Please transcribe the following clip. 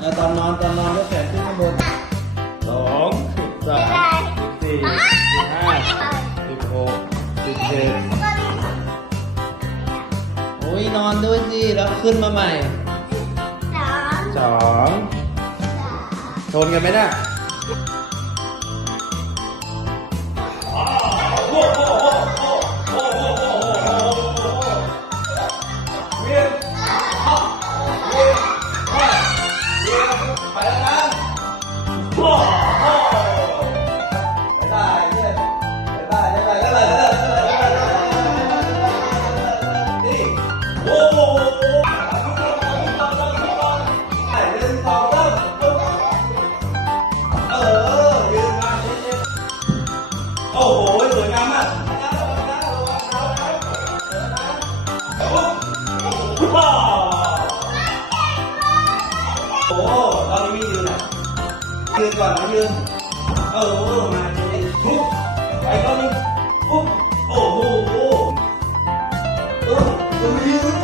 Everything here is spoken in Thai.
ตอนนอนยกแขนขึ้นข้างบน2 13 14 15 16 17โอ้ยนอนด้วยสิแล้วขึ้นมาใหม่2ชนกันไหมน่ะโอ้โหสวยงามมากโอ้โหตอนนี้มียืนอ่ะยืนก่อนนะยืนมายืนปุ๊บไปก่อนนึงปุ๊บโอ้โหยืน